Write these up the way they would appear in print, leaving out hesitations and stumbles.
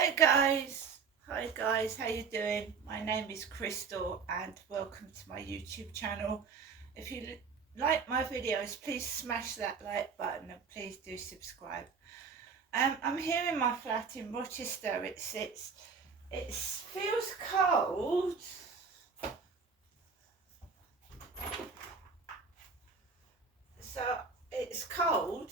Hi guys, how you doing? My name is Crystal and welcome to my YouTube channel. If you like my videos, please smash that like button and please do subscribe. I'm here in my flat in Rochester. It feels cold. So it's cold,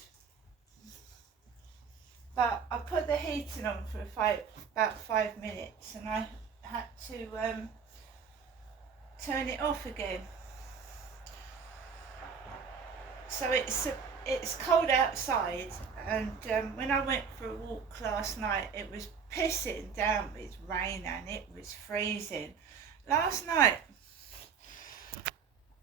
but I put the heating on for about 5 minutes and I had to turn it off again. So it's cold outside, and when I went for a walk last night, it was pissing down with rain and it was freezing. Last night,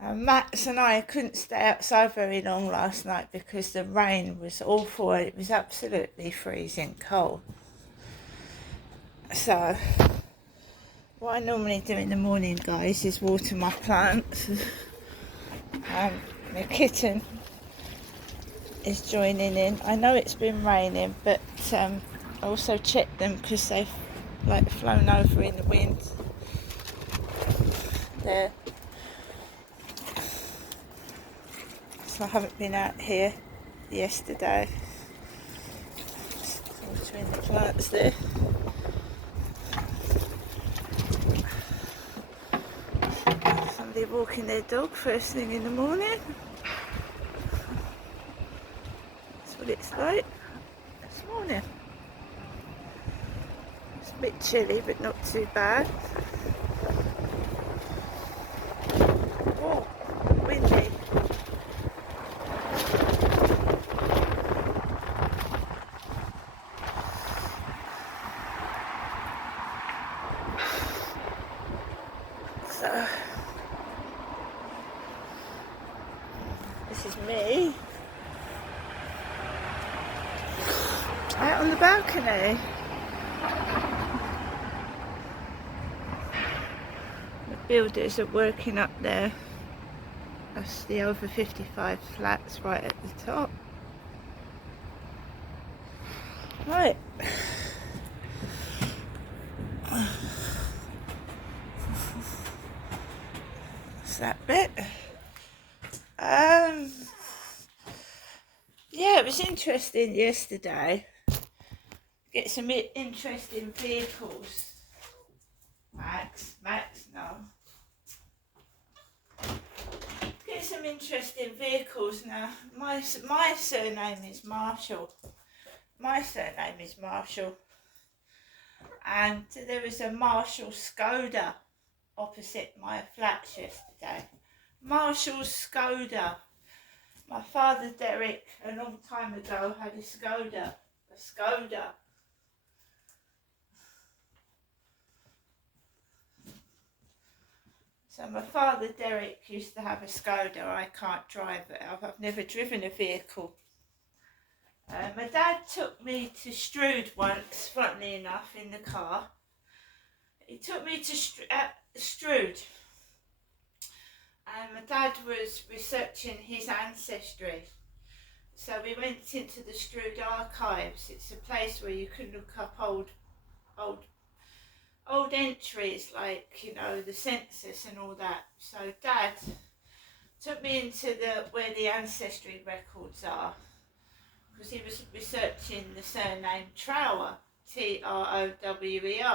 Max and I couldn't stay outside very long last night because the rain was awful. It was absolutely freezing cold. So, what I normally do in the morning, guys, is water my plants. The kitten is joining in. I know it's been raining, but I also checked them because they've flown over in the wind. There. So I haven't been out here yesterday. Watering the plants there. Somebody walking their dog first thing in the morning. That's what it's like this morning. It's a bit chilly, but not too bad. Oh, windy. So, this is me out on the balcony. The builders are working up there. That's the over 55 flats right at the top. Right. That's that bit. Yeah, it was interesting yesterday. Get some interesting vehicles. Max, no. Get some interesting vehicles now. My surname is Marshall. And there was a Marshall Skoda opposite my flat yesterday. Marshall Skoda. My father Derek, a long time ago, had a Skoda. So my father Derek used to have a Skoda. I can't drive it. I've never driven a vehicle. My dad took me to Strood once, funnily enough, in the car. He took me to Strood. And my dad was researching his ancestry. So we went into the Strood archives. It's a place where you can look up old entries, like, you know, the census and all that. So Dad took me into where the ancestry records are, because he was researching the surname Trower, Trower.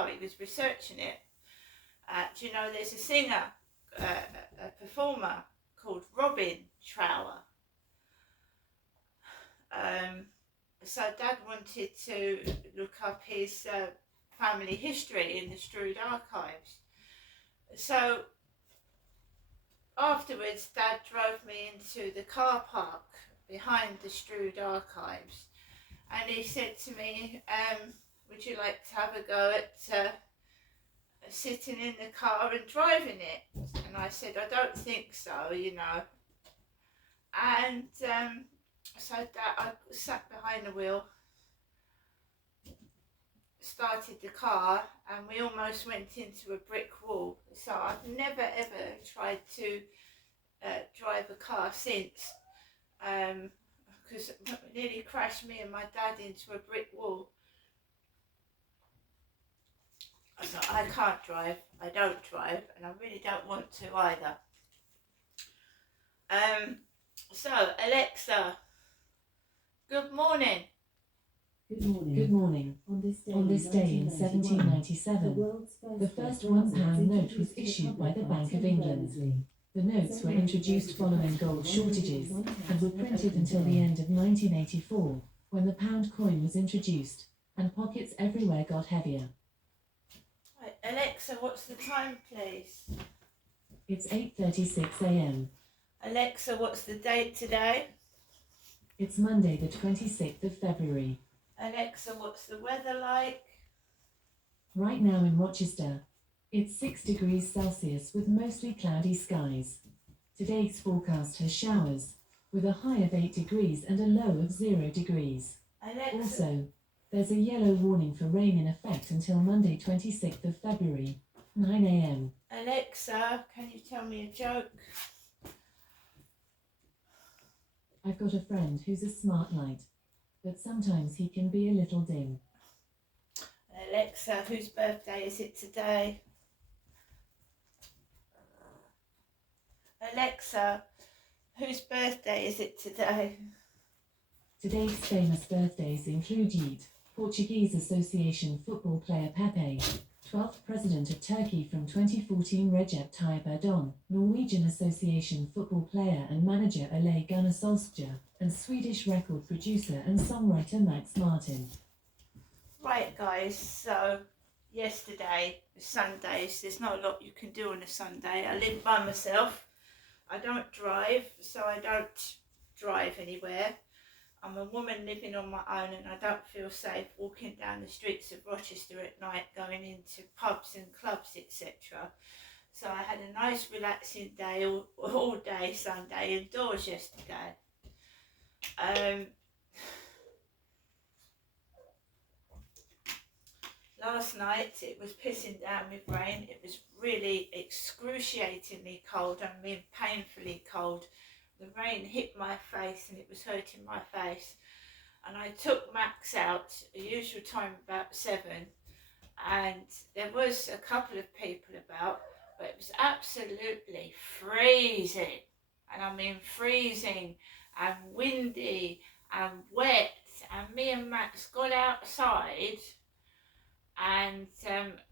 He was researching it. Do you know there's a singer, a performer called Robin Trower? So Dad wanted to look up his family history in the Strood archives. So afterwards, Dad drove me into the car park behind the Strood archives, and he said to me, would you like to have a go at sitting in the car and driving it? And I said, I don't think so, you know. And so I sat behind the wheel, started the car, and we almost went into a brick wall. So I've never ever tried to drive a car since, because it nearly crashed me and my dad into a brick wall. So I can't drive, I don't drive, and I really don't want to either. So Alexa, good morning. Good morning. Good morning. On this day in 1797, the first £1 note was issued by the Bank of England. The notes were introduced following gold shortages and were printed until the end of 1984, when the pound coin was introduced, and pockets everywhere got heavier. Right, Alexa, what's the time, please? It's 8:36 a.m. Alexa, what's the date today? It's Monday the 26th of February. Alexa, what's the weather like? Right now in Rochester, it's 6 degrees Celsius with mostly cloudy skies. Today's forecast has showers, with a high of 8 degrees and a low of 0 degrees. Alexa, Also, there's a yellow warning for rain in effect until Monday 26th of February, 9 a.m. Alexa, can you tell me a joke? I've got a friend who's a smart light, but sometimes he can be a little dim. Alexa, whose birthday is it today? Alexa, whose birthday is it today? Today's famous birthdays include Yeet, Portuguese Association football player Pepe, 12th President of Turkey from 2014 Recep Tayyip Erdogan, Norwegian Association football player and manager Ole Gunnar Solskjaer, and Swedish record producer and songwriter Max Martin. Right guys, so yesterday was Sundays. There's not a lot you can do on a Sunday. I live by myself. I don't drive, so I don't drive anywhere. I'm a woman living on my own and I don't feel safe walking down the streets of Rochester at night, going into pubs and clubs, etc. So I had a nice relaxing day, all day Sunday indoors yesterday. Last night it was pissing down with rain. It was really excruciatingly cold. I mean painfully cold. The rain hit my face and it was hurting my face. And I took Max out, the usual time about 7. And there was a couple of people about, but it was absolutely freezing. And I mean freezing and windy and wet. And me and Max got outside and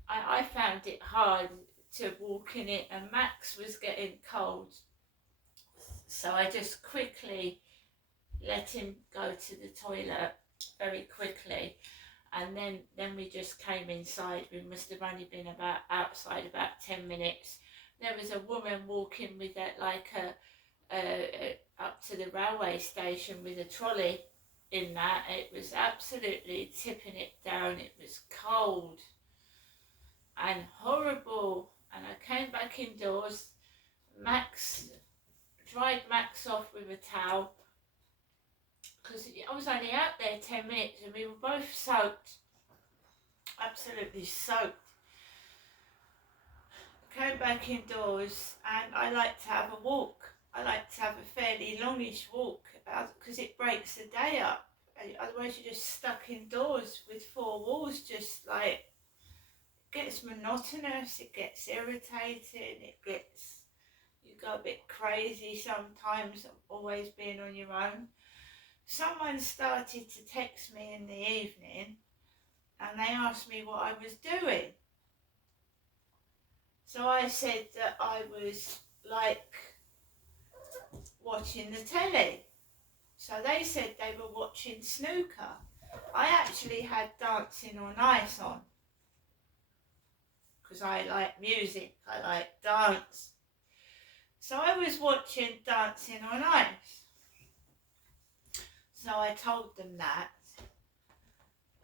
I found it hard to walk in it, and Max was getting cold, so I just quickly let him go to the toilet very quickly, and then we just came inside. We must have only been outside about 10 minutes. There was a woman walking with up to the railway station with a trolley in that. It was absolutely tipping it down. It was cold and horrible, and I came back indoors. Max dried Max off with a towel because I was only out there 10 minutes and we were both soaked, absolutely soaked. I came back indoors and I like to have a walk. I like to have a fairly longish walk because it breaks the day up. Otherwise you're just stuck indoors with 4 walls, just like, it gets monotonous, it gets irritating, you go a bit crazy sometimes, always being on your own. Someone started to text me in the evening and they asked me what I was doing. So I said that I was like watching the telly. So they said they were watching snooker. I actually had Dancing on Ice on because I like music, I like dance. So I was watching Dancing on Ice. So I told them that.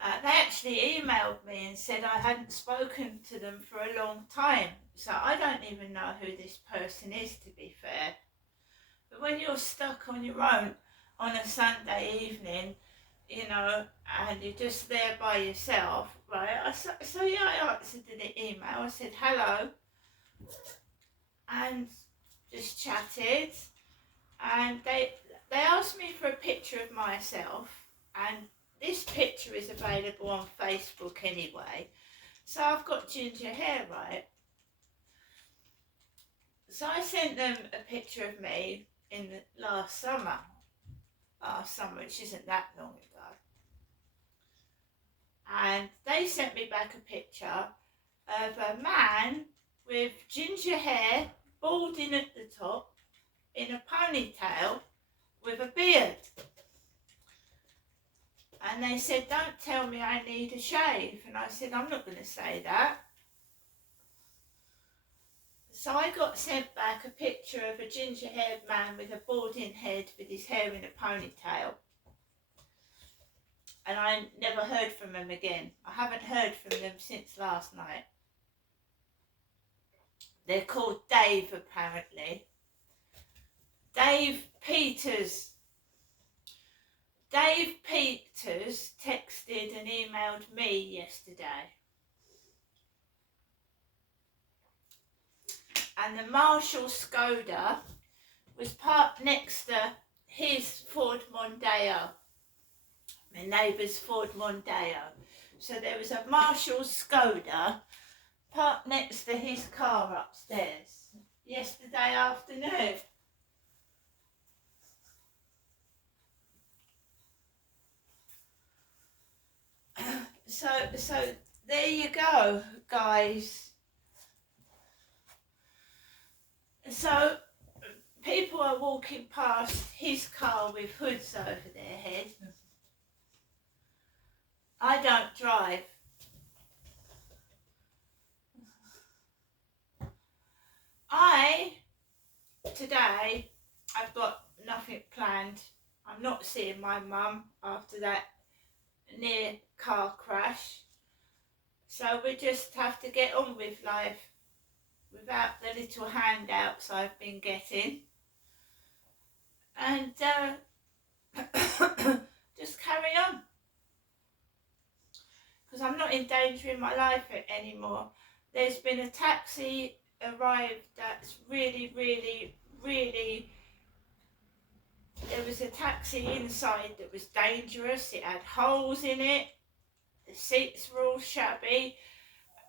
They actually emailed me and said I hadn't spoken to them for a long time. So I don't even know who this person is, to be fair. But when you're stuck on your own on a Sunday evening, you know, and you're just there by yourself, right? So yeah, I answered the email. I said hello and just chatted, and they asked me for a picture of myself, and this picture is available on Facebook anyway. So I've got ginger hair, right? So I sent them a picture of me in the last summer, which isn't that long ago. And they sent me back a picture of a man with ginger hair, balding at the top, in a ponytail, with a beard. And they said, don't tell me I need a shave. And I said, I'm not going to say that. So I got sent back a picture of a ginger-haired man with a balding head with his hair in a ponytail. And I never heard from him again. I haven't heard from them since last night. They're called Dave, apparently. Dave Peters. Dave Peters texted and emailed me yesterday. And the Marshall Skoda was parked next to his Ford Mondeo, my neighbour's Ford Mondeo. So there was a Marshall Skoda parked next to his car upstairs yesterday afternoon. So there you go, guys. So people are walking past his car with hoods over their head. I don't drive. Today, I've got nothing planned. I'm not seeing my mum after that near car crash. So we just have to get on with life without the little handouts I've been getting. And just carry on. Because I'm not endangering my life anymore. There's been a taxi arrived that's really, there was a taxi inside that was dangerous. It had holes in it. The seats were all shabby.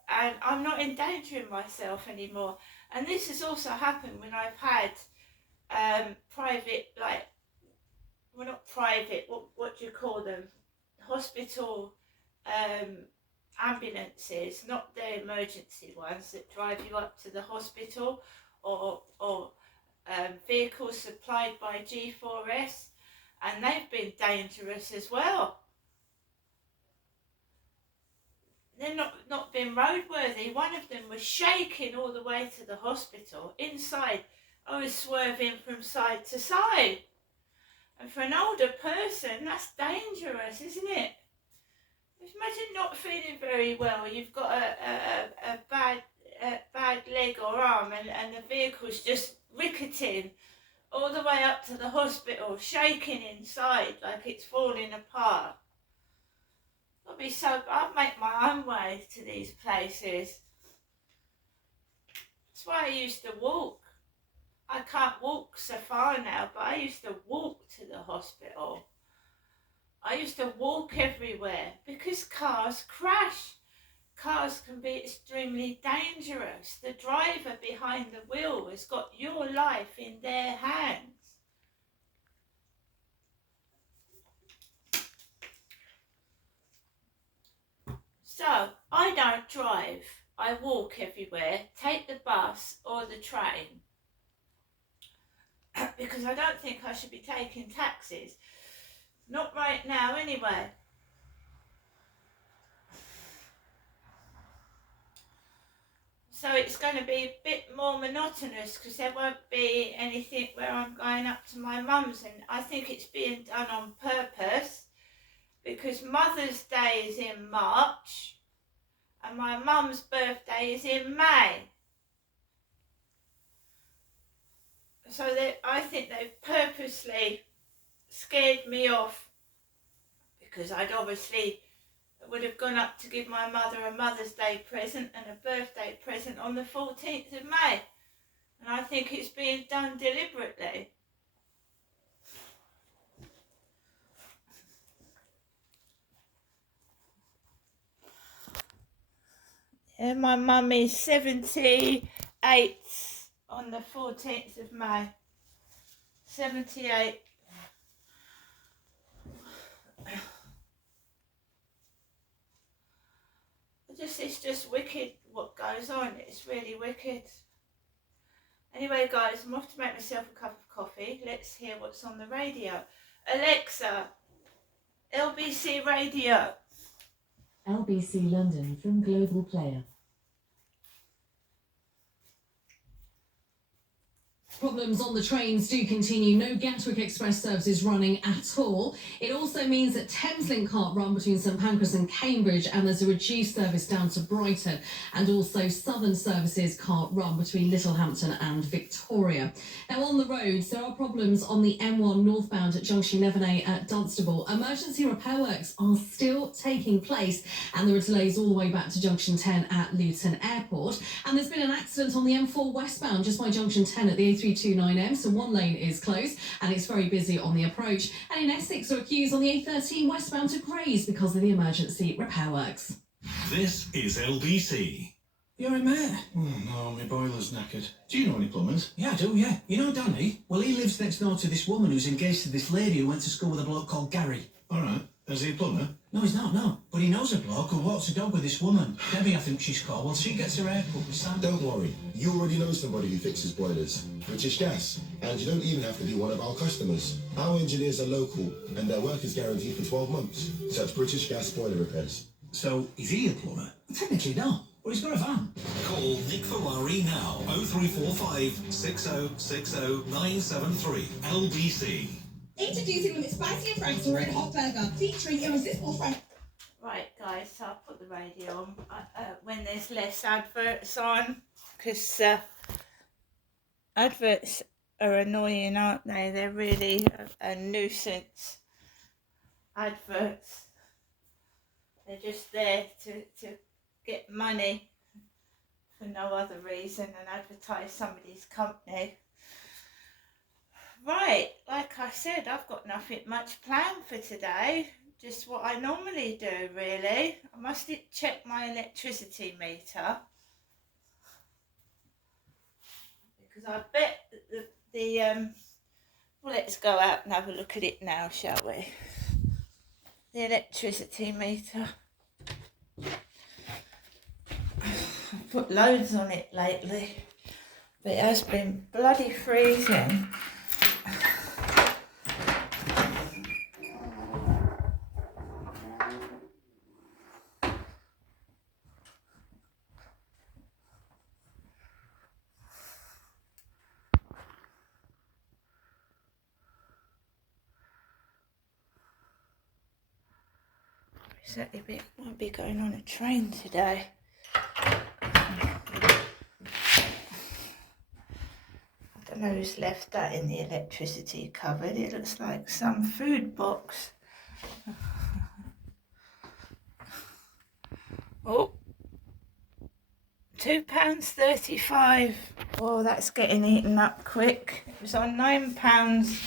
And I'm not endangering myself anymore. And this has also happened when I've had private, like, well, not private, what do you call them? Hospital ambulances, not the emergency ones that drive you up to the hospital, or vehicles supplied by G4S, and they've been dangerous as well. They're not been roadworthy. One of them was shaking all the way to the hospital. Inside, I was swerving from side to side. And for an older person, that's dangerous, isn't it? Imagine not feeling very well. You've got a bad leg or arm, and the vehicle's just ricketing all the way up to the hospital, shaking inside like it's falling apart. I'd make my own way to these places. That's why I used to walk. I can't walk so far now, but I used to walk to the hospital. I used to walk everywhere because cars crash. Cars can be extremely dangerous. The driver behind the wheel has got your life in their hands. So, I don't drive. I walk everywhere, take the bus or the train. Because I don't think I should be taking taxis. Not right now anyway. So it's going to be a bit more monotonous because there won't be anything where I'm going up to my mum's, and I think it's being done on purpose because Mother's Day is in March and my mum's birthday is in May. So I think they've purposely scared me off because I'd obviously would have gone up to give my mother a Mother's Day present and a birthday present on the 14th of May. And I think it's being done deliberately. And my mum is 78 on the 14th of May. 78. It's just wicked what goes on. It's really wicked. Anyway, guys, I'm off to make myself a cup of coffee. Let's hear what's on the radio. Alexa, LBC Radio. LBC London from Global Player. Problems on the trains do continue. No Gatwick Express services running at all. It also means that Thameslink can't run between St Pancras and Cambridge, and there's a reduced service down to Brighton. And also Southern services can't run between Littlehampton and Victoria. Now on the roads, there are problems on the M1 northbound at Junction 11A at Dunstable. Emergency repair works are still taking place, and there are delays all the way back to Junction 10 at Luton Airport. And there's been an accident on the M4 westbound just by Junction 10 at the A329M, so one lane is closed and it's very busy on the approach. And in Essex, there are queues on the A13 westbound to Grays because of the emergency repair works. This is LBC. You alright, mate? No, my boiler's knackered. Do you know any plumbers? Yeah, I do, yeah. You know Danny? Well, he lives next door to this woman who's engaged to this lady who went to school with a bloke called Gary. Alright. Is he a plumber? No, he's not, no. But he knows a bloke who walks a dog with this woman. Debbie, I think she's called. Well, she gets her hair cut with Sam. Don't worry, you already know somebody who fixes boilers. British Gas. And you don't even have to be one of our customers. Our engineers are local and their work is guaranteed for 12 months. So it's British Gas boiler repairs. So, is he a plumber? Technically, no. But he's got a van. Call Nick Ferrari now. 0345 6060 973 LBC. Introducing the McSpicy and Frank's Red Hot Burger, featuring irresistible Frank. Right, guys, so I'll put the radio on when there's less adverts on, because adverts are annoying, aren't they? They're really a nuisance. Adverts. They're just there to get money for no other reason and advertise somebody's company. Right, like I said, I've got nothing much planned for today. Just what I normally do, really. I must check my electricity meter. Because I bet well, let's go out and have a look at it now, shall we? The electricity meter. I've put loads on it lately, but it has been bloody freezing. Exactly, but might be going on a train today. I don't know who's left that in the electricity cupboard. It looks like some food box. Oh, £2.35. Oh, that's getting eaten up quick. It was on £9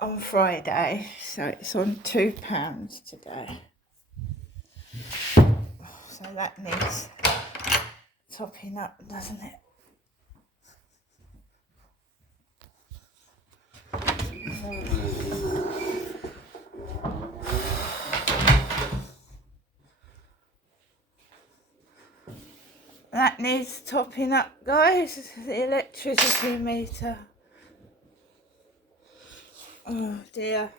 on Friday, so it's on £2 today. So that needs topping up, doesn't it? That needs topping up, guys, the electricity meter. Oh dear.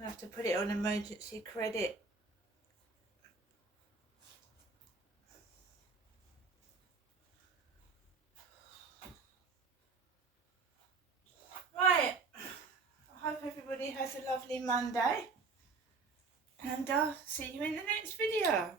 I have to put it on emergency credit. Right. I hope everybody has a lovely Monday. And I'll see you in the next video.